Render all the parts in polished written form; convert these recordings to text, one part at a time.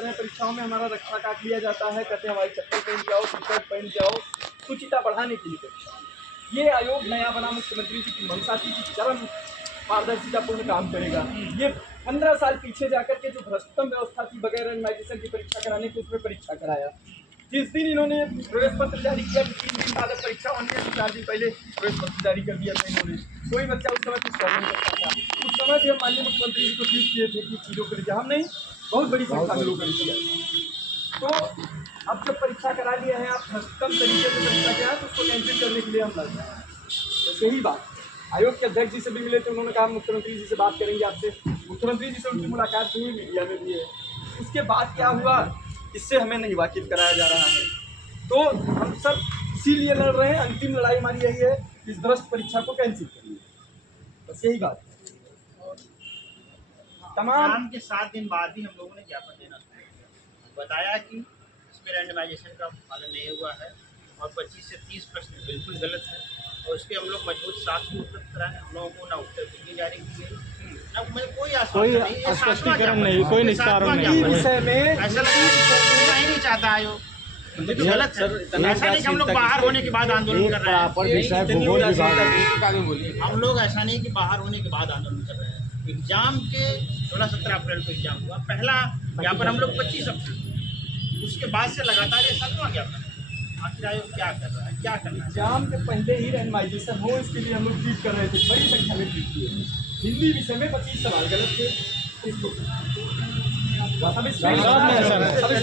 जाकर हैं परीक्षाओं में हमारा रक्षा काट लिया जाता है, कहते हैं हमारी चप्पल पहन के आओ, टी-शर्ट पहन के आओ, शुचिता बढ़ाने के लिए परीक्षा। ये आयोग नया बना मुख्यमंत्री जी की मंशा थी कि चरम पारदर्शितापूर्ण काम करेगा। ये 15 साल पीछे जाकर के जो भ्रष्टतम व्यवस्था थी बगैर रैंडमाइजेशन की परीक्षा कराने की, उसमें परीक्षा कराया। जिस दिन इन्होंने प्रवेश पत्र जारी किया, 3 दिन बाद परीक्षा होनी है, 4 दिन पहले प्रवेश पत्र जारी कर दिया था इन्होंने। कोई बच्चा उस समय कुछ कर नहीं सकता था। उस समय भी हम माननीय मुख्यमंत्री जी को ट्वीट किए थे कि चीज़ों को लेकर हम नहीं, बहुत बड़ी संख्या में लोगों ने किया। तो अब जब परीक्षा करा लिया है, आप भ्रष्टतम तरीके से परीक्षा किया है, तो उसको कैंसिल करने के लिए हम लड़ रहे हैं। तो यही बात आयोग के अध्यक्ष जी से भी मिले थे, उन्होंने कहा मुख्यमंत्री जी से बात करेंगे आपसे। मुख्यमंत्री जी से उनकी मुलाकात हुई, मीडिया में भी है। उसके बाद क्या हुआ, इससे हमें नहीं वाकिफ कराया जा रहा है। तो हम सब इसीलिए लड़ रहे हैं, अंतिम लड़ाई हमारी यही है, इस भ्रष्ट परीक्षा को कैंसिल करिए, बस यही बात है। तमाम के 7 दिन बाद भी हम लोगों ने ज्ञापन देना शुरू किया, बताया कि इसमें रैंडमाइजेशन का पालन नहीं हुआ है और 25 से 30 प्रश्न बिल्कुल गलत है और उसके हम लोग मजबूत साक्ष्य उपलब्ध कराएं। हम लोगों को ना उत्तर भी जारी की गई, ना कोई स्पष्टीकरण नहीं, कोई निस्तारण नहीं। विषय में ऐसा ही नहीं चाहता आयोग, ये तो गलत है। ऐसा नहीं कि हम लोग बाहर होने के बाद आंदोलन कर रहे हैं। हम लोग ऐसा नहीं कि बाहर होने के बाद आंदोलन कर रहे हैं। एग्जाम के 16-17 अप्रैल को एग्जाम हुआ, पहला ज्ञापन हम लोग 25 अप्रैल, उसके बाद से लगातार ये 7वां ज्ञापन। आखिर आयोग क्या कर रहा है, क्या करना है? एग्जाम के पहले ही रैंडमाइजेशन हो, इसके लिए हम लोग ट्वीट कर रहे थे, बड़ी संख्या में ट्वीट किए। हिंदी विषय में 25 सवाल गलत थे,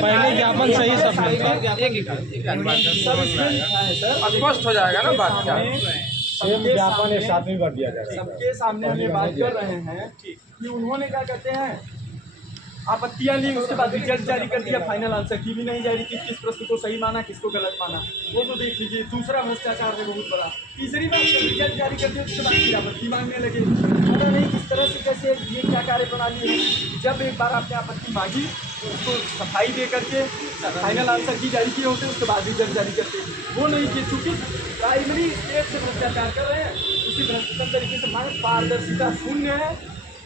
पहले ज्ञापन सही सब स्पष्ट हो जाएगा ना बात। ज्ञापन एक साथ में भर दिया जाएगा। सबके सामने हम ये बात कर रहे हैं कि उन्होंने क्या कहते हैं, आपत्तियां ली, उसके बाद रिजल्ट जारी कर दिया, फाइनल आंसर की भी नहीं जारी की, किस प्रश्न को सही माना, किसको गलत माना, वो तो देख लीजिए। दूसरा भ्रष्टाचार है बहुत बड़ा। तीसरी बात, रिजल्ट जारी कर दिया, उसके बाद फिर आपत्ति मांगने लगे। पता नहीं किस तरह से कैसे ये क्या कार्यप्रणाली है। जब एक बार आपने आपत्ति मांगी, उसको सफाई दे करके फाइनल आंसर की जारी किए होते, उसके बाद रिजल्ट जारी करते, वो नहीं किए। चूँकि प्राइमरी स्टेट से भ्रष्टाचार कर रहे हैं, उसी भ्रष्टाचार तरीके से मांग पारदर्शिता शून्य है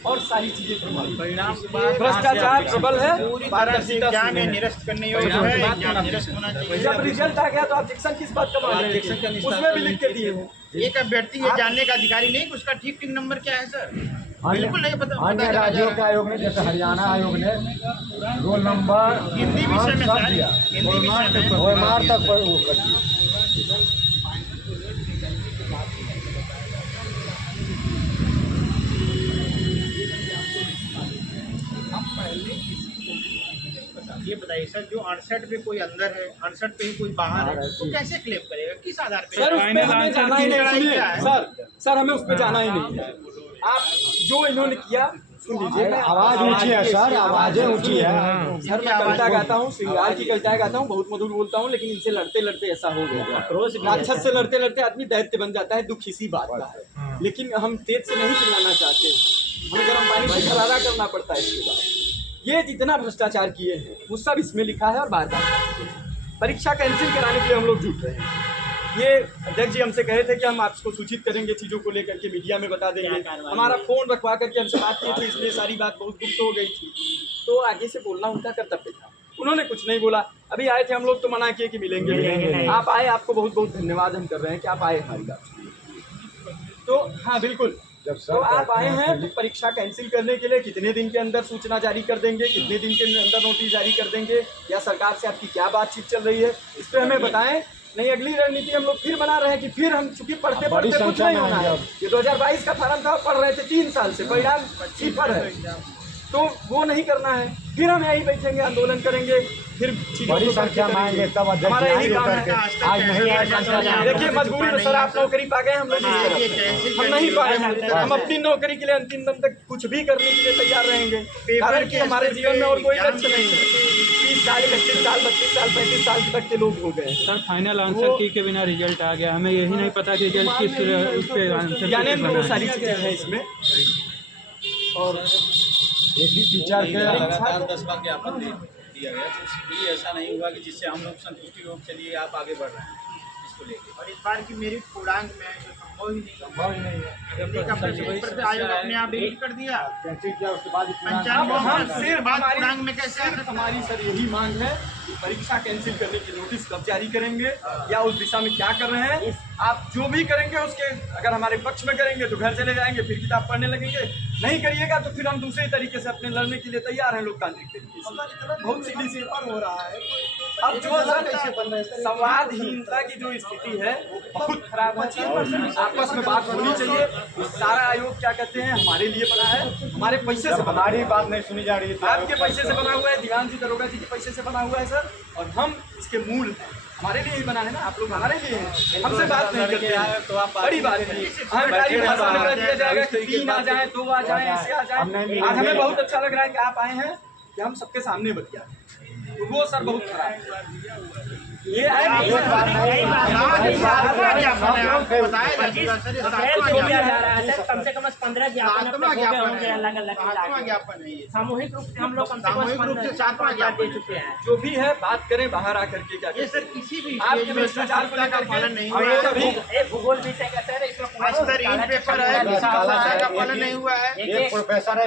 और सारी चीजें परिणाम भ्रष्टाचार प्रबल है, पारदर्शिता निरस्त करने योग्य है, निरस्त होना चाहिए। जब रिजल्ट आ गया तो ऑब्जेक्शन किस बात का मान रहे हैं, उसमें भी लिख के दिए हैं। एक अभ्यर्थी ये जानने का अधिकारी नहीं कि उसका ठीक नंबर क्या है सर, बिल्कुल नहीं पता। अन्य राज्यों के आयोग ने, जैसे हरियाणा आयोग ने रोल नंबर हिंदी विषय में सर, हिंदी विषय में ओएमआर तक पर वो कर दिया। ये बताइए सर, जो 68 पे कोई अंदर है, 68 पे ही कोई बाहर है, तो कैसे क्लेम करेगा, किस आधार पे? सर हमें जाना ही नहीं, सर हमें उस पर जाना ही नहीं है। आप जो इन्होंने किया सुन लीजिए, आवाज ऊंची है सर, आवाजें ऊंची है सर। मैं कविता गाता हूँ, श्रृंगार की कविताएं गाता हूँ, बहुत मधुर बोलता हूँ, लेकिन इनसे लड़ते लड़ते ऐसा हो गया। राक्षस से लड़ते लड़ते आदमी दैत्य बन जाता है, दुख इसी बात का है। लेकिन हम तेज से नहीं चिल्लाना चाहते, हमें गर्म पानी से गरारा करना पड़ता है। इसके बाद ये जितना भ्रष्टाचार किए हैं वो सब इसमें लिखा है और बार बार परीक्षा कैंसिल कराने के लिए हम लोग जुट रहे हैं। ये अध्यक्ष जी हमसे कहे थे कि हम आपको सूचित करेंगे, चीज़ों को लेकर के मीडिया में बता देंगे। हमारा फ़ोन रखवा करके हमसे बात की थी, इसलिए सारी बात बहुत गुप्त हो गई थी। तो आगे से बोलना उनका कर्तव्य था, उन्होंने कुछ नहीं बोला। अभी आए थे हम लोग तो मना किए कि मिलेंगे। आप आए, आपको बहुत बहुत धन्यवाद हम कर रहे हैं कि आप आए हमारी बात। तो हाँ बिल्कुल, तो आप आए हैं तो परीक्षा कैंसिल करने के लिए कितने दिन के अंदर सूचना जारी कर देंगे, कितने दिन के अंदर नोटिस जारी कर देंगे, या सरकार से आपकी क्या बातचीत चल रही है, इस पर हमें बताएं। नहीं, अगली रणनीति हम लोग फिर बना रहे हैं कि फिर हम चूंकि पढ़ते पढ़ते कुछ नहीं होना है। ये 2022 का फॉर्म था, पढ़ रहे थे 3 साल से, परिणाम सिफर है, तो वो नहीं करना है। फिर हम यही बैठेंगे, आंदोलन करेंगे, फिर बड़ी संख्या में आएंगे, तब हमारा यही काम है। आज नहीं आए, देखिए मजबूरी में सर, आप नौकरी पा गए, हम लोग हम नहीं पाए हैं। हम अपनी नौकरी के लिए अंतिम दम तक कुछ भी करने के लिए तैयार रहेंगे, कारण कि हमारे जीवन में और कोई लक्ष्य नहीं है। 30 साल, 31 साल, 32 साल, 35 साल तक के लोग हो गए। सर फाइनल आंसर की के बिना रिजल्ट आ गया, हमें यही नहीं पता कि रिजल्ट किस उस पे आंसर यानी बहुत सारी चीजें हैं इसमें। और एक ही टीचर के 10 का ज्ञापन दिया गया, तो इसलिए ऐसा नहीं हुआ कि जिससे हम लोग संतुष्टि हो, चलिए आप आगे बढ़ रहे हैं। को लेकर। और इस बार की मेरी पूर्णांक में है जो संभव ही नहीं है। दिल्ली का प्रश्न पत्र आयोग अपने आप डिलीट कर दिया, कैंसिल किया, उसके बाद अब हम सिर्फ बाद पूर्णांक में कैसे सिर्फ हमारी सर यही मांग है कि परीक्षा कैंसिल करने की नोटिस कब जारी करेंगे या उस दिशा में क्या कर रहे हैं। आप जो भी करेंगे उसके अगर हमारे पक्ष में करेंगे तो घर चले जाएंगे, फिर किताब पढ़ने लगेंगे, नहीं करिएगा तो फिर हम दूसरे तरीके से अपने लड़ने के लिए तैयार हैं लोकतांत्रिक तरीके से। बहुत सीधी सी हो रहा है। अब जो संवादहीनता की जो स्थिति है वो बहुत खराब है। आपस में बात होनी चाहिए। ये सारा आयोग क्या कहते हैं हमारे लिए बना है, हमारे पैसे से बना है। हमारी बात नहीं सुनी जा रही है। आपके पैसे से बना हुआ है, दीवान जी दरोगा जी के पैसे से बना हुआ है सर, और हम इसके मूल हैं। हमारे लिए ही बना है ना, आप लोग हमारे लिए हैं, हमसे बात नहीं करते हैं तो आप बड़ी बात है। हमारी भाषा में कह दिया जाएगा कि 3 आ जाए 2 आ जाए ऐसे आ जाए। आज हमें बहुत अच्छा लग रहा है कि आप आए हैं कि हम सबके सामने बतिया, तो वो सर बहुत खराब है। ये है कम से कम 15 ज्ञापन ज्ञापन है। सामूहिक रूप से हम लोग कम से कम 7 ज्ञापन दे चुके हैं। जो भी है बात करें बाहर आकर के। क्या ये सर किसी भी आपके भ्रष्टाचार को लेकर पालन नहीं हुआ है। भूगोल विषय का सर स्तरीय पेपर है, भाषा का पालन नहीं हुआ है। एक प्रोफेसर है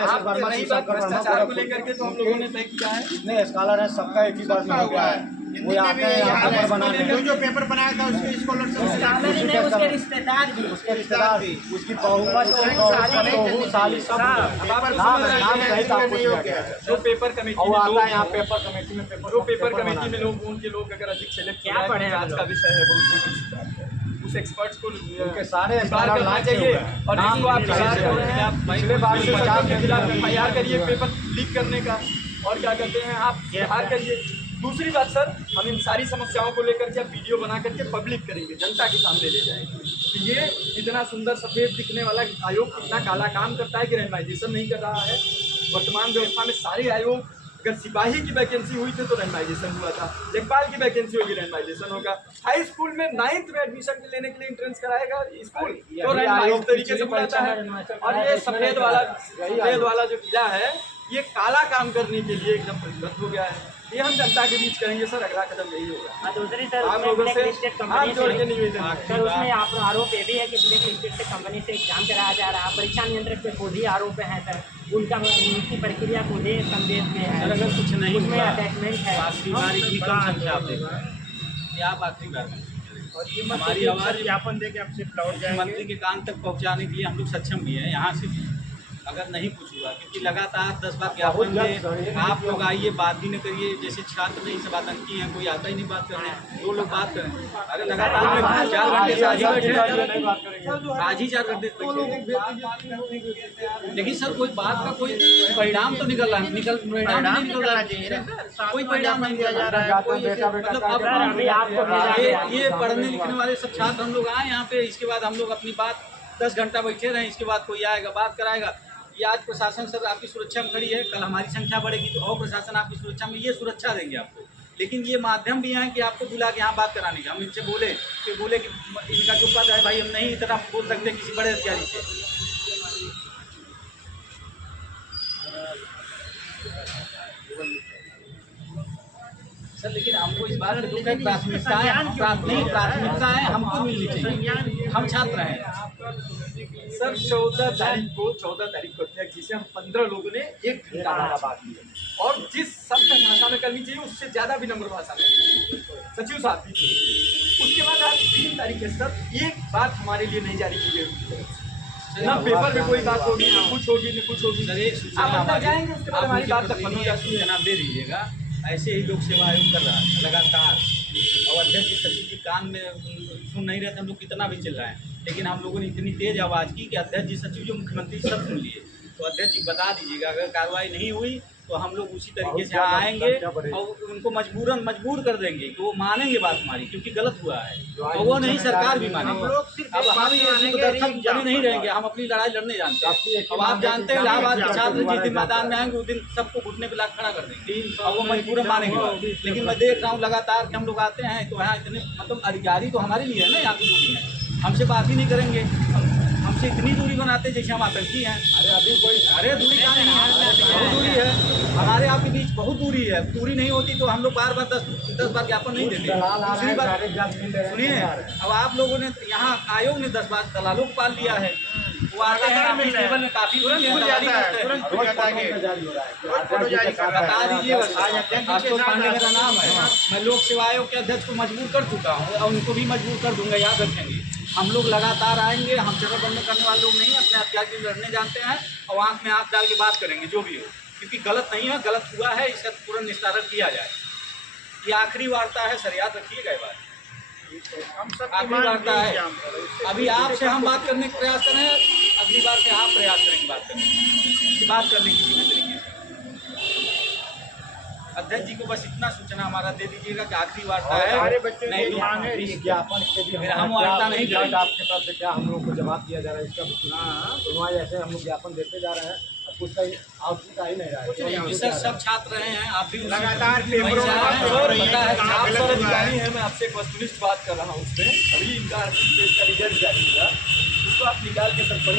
भ्रष्टाचार को लेकर के तो हम लोगों ने तय किया है। जितने स्कॉलर है सबका एक ही बार में हो गया है। वो आते हैं यहाँ पेपर बनाने, जो पेपर बनाया था उसके स्कॉलरशिप, उसके रिश्तेदार भी, उसके रिश्तेदार भी, उसकी बहू साली सब नाम सहित आपको दिया गया है। जो पेपर कमेटी और में आता लोग है यहाँ पेपर कमेटी में जो पेपर कमेटी में लोग उनके लोग अगर अधिक सेलेक्ट क्या पढ़े आज का विषय है बहुत सीधी बात है। उस एक्सपर्ट्स को उनके सारे बार करना चाहिए। और जिसको आप बिगाड़ कर रहे हैं, आप पिछले बार से 50 के खिलाफ FIR करिए पेपर लीक करने का, और क्या कहते हैं आप बिहार करिए। दूसरी बात सर, हम इन सारी समस्याओं को लेकर के वीडियो बना करके पब्लिक करेंगे, जनता के सामने ले जाएंगे कि ये इतना सुंदर सफेद दिखने वाला आयोग कितना काला काम करता है कि रैंडमाइजेशन नहीं कर रहा है। वर्तमान व्यवस्था में सारे आयोग, अगर सिपाही की वैकेंसी हुई थी तो रैंडमाइजेशन हुआ था, लेखपाल की वैकेंसी होगी रैंडमाइजेशन होगा। हाई स्कूल में 9th में एडमिशन लेने के लिए एंट्रेंस कराएगा स्कूल तो रैंडमाइज तरीके से बुलाता है। और ये सफेद वाला जो किला है ये काला काम करने के लिए एकदम प्रतिबद्ध हो गया है। ये हम जनता के बीच करेंगे सर, अगला कदम यही होगा। दूसरी सर आप लोगों से हाथ जोड़ के निवेदन सर उसमें आप आरोप ये भी है कि ब्लैक लिस्टेड से कंपनी से एग्जाम कराया जा रहा है। परीक्षा नियंत्रक पे खुद ही आरोप है सर, उनका नियुक्ति प्रक्रिया खुद ही संदेश में है। सर अगर कुछ नहीं उसमें हुआ, अटैचमेंट है। आखिरी बार की कम संख्या आप देख रहे हैं, ये आप आखिरी बार और ये हमारी आवाज़ ज्ञापन दे के आपसे लौट जाएंगे। मंत्री के कान तक पहुंचाने के लिए हम लोग सक्षम भी हैं यहाँ से भी, अगर नहीं कुछ हुआ, क्योंकि लगातार 10 बार ज्ञापन दे, आप लोग आइए बात भी न करिए। जैसे छात्र नहीं, सब आतंकी हैं, कोई आता ही नहीं बात करने, 2 लोग बात करें। अगर लगातार 4 घंटे से आज ही बैठे, आज ही 4 घंटे बैठे, लेकिन सर कोई बात का कोई परिणाम तो निकल रहा है, परिणाम नहीं निकल रहा है, कोई परिणाम नहीं दिया जा रहा है। मतलब अब ये पढ़ने लिखने वाले सब छात्र हम लोग आए यहाँ पे, इसके बाद हम लोग अपनी बात 10 घंटा बैठे रहें, इसके बाद कोई आएगा बात कराएगा। ये आज प्रशासन सर आपकी सुरक्षा में खड़ी है, कल हमारी संख्या बढ़ेगी तो और प्रशासन आपकी सुरक्षा में ये सुरक्षा देंगे आपको। लेकिन ये माध्यम भी हैं कि आपको बुला के यहाँ बात कराने का। हम इनसे बोले कि इनका जो पद है भाई, हम नहीं इतना बोल सकते किसी बड़े अधिकारी से। सर लेकिन हमको इस बात में दुख है, प्राथमिकताएं हमको मिलनी चाहिए, हम छात्र हैं। सर 14 तारीख को अध्यक्ष जी से हम 15 लोगों ने 1 घंटा बात की, और जिस शब्द भाषा में करनी चाहिए उससे ज़्यादा विनम्र भाषा में सचिव साहब भी थे। उसके बाद आज 3 तारीख है सर, एक बात हमारे लिए नहीं जारी की गई, ना पेपर में कोई बात होगी, ना कुछ होगी, ना कुछ होगी। सर एक सूचना आप अंदर जाएंगे उसके बाद हमारी बात तक बंद हो जाती है। सूचना दे दीजिएगा, ऐसे ही लोक सेवा आयोग कर रहा है लगातार, और अध्यक्ष जी सचिव जी कान में सुन नहीं रहे थे, हम लोग कितना भी चिल्लाएं, लेकिन हम लोगों ने इतनी तेज आवाज़ की कि अध्यक्ष जी सचिव जो मुख्यमंत्री सब सुन लिए। तो अध्यक्ष जी बता दीजिएगा, अगर कार्रवाई नहीं हुई तो हम लोग उसी तरीके से आएंगे और उनको मजबूर कर देंगे कि वो मानेंगे बात हमारी, क्योंकि गलत हुआ है। और वो नहीं, सरकार भी मानेंगे। अब हम ये दर्शक कभी नहीं रहेंगे, हम अपनी लड़ाई लड़ने जानते हैं। अब आप जानते हैं इलाहाबाद के छात्र जिस दिन मैदान में आएंगे उस दिन सबको घुटने पे लाकर खड़ा कर देंगे, और वो मजबूरन मानेंगे। लेकिन मैं देख रहा हूँ लगातार कि हम लोग आते हैं तो यहाँ इतने मतलब अधिकारी तो हमारे लिए है ना, यहाँ के लोग हैं, हमसे बात ही नहीं करेंगे, हमसे हमसे इतनी दूरी बनाते जैसे हम आतंकी हैं। अरे अभी कोई अरे दूरी का नहीं है, बहुत दूरी है, हमारे आपके बीच बहुत दूरी है। दूरी नहीं होती तो हम लोग बार बार 10 बार ज्ञापन नहीं देते। दलाल आ रहे दूसरी हैं, बात सारे जांच मिल रहे हैं, सुनिए, नहीं आ रहे। अब आप लोगों ने यहाँ आयोग ने 10 बार दलालों को पाल लिया है। वो आते हैं अपने टेबल में काफी तुरंत खुल जाता है, तुरंत खुल रोज जाता फोटो है उनका जारी हो रहा है कि फोटो जारी कर रहा है। बता दीजिए बस। आज अध्यक्ष आशुतोष के साथ पांडे मेरा नाम है। हाँ। मैं लोक सेवा आयोग के अध्यक्ष को मजबूर कर चुका हूँ और उनको भी मजबूर कर दूंगा, याद रखेंगे। हम लोग लगातार आएंगे, हम चरण बंद करने वाले लोग नहीं हैं, अपने अत्याचार के लड़ने जानते हैं और आँख में आँख डाल के बात करेंगे जो भी हो, क्योंकि गलत नहीं है, गलत हुआ है, इसका तुरंत निस्तारण किया जाए। ये आखिरी वार्ता है सर, याद रखिएगा ये बात। हम सब आखिरी वार्ता है। अभी आपसे हम बात करने का प्रयास कर रहे हैं, अगली बार से आप प्रयास करेंगे बात करने की, बात करने की किसी तरीके से। अध्यक्ष जी को बस इतना सूचना हमारा दे दीजिएगा कि आखिरी वार्ता है, सारे बच्चों नहीं की तो मांग है। इस ज्ञापन के भी फिर हम वार्ता नहीं क्या करेंगे। आपके तरफ से क्या हम लोग को जवाब दिया जा रहा है इसका भी सुनवाई ऐसे हम लोग ज्ञापन देते जा रहे हैं, अब कुछ का आउटपुट आ ही नहीं रहा है। कुछ नहीं ये सर सब छात्र रहे हैं, आप भी उसी- लगातार पेपरों में वही बात जा हो रहे रही हैं, है, पता है, कहाँ आप गलत सर हुआ है। अधिकारी हैं, मैं आपसे एक वस्तुनिष्ठ बात कर रहा हूँ। उसमें अभी इनका का रिजल्ट जारी हुआ, उसको आप निकाल के सर पढ़ें।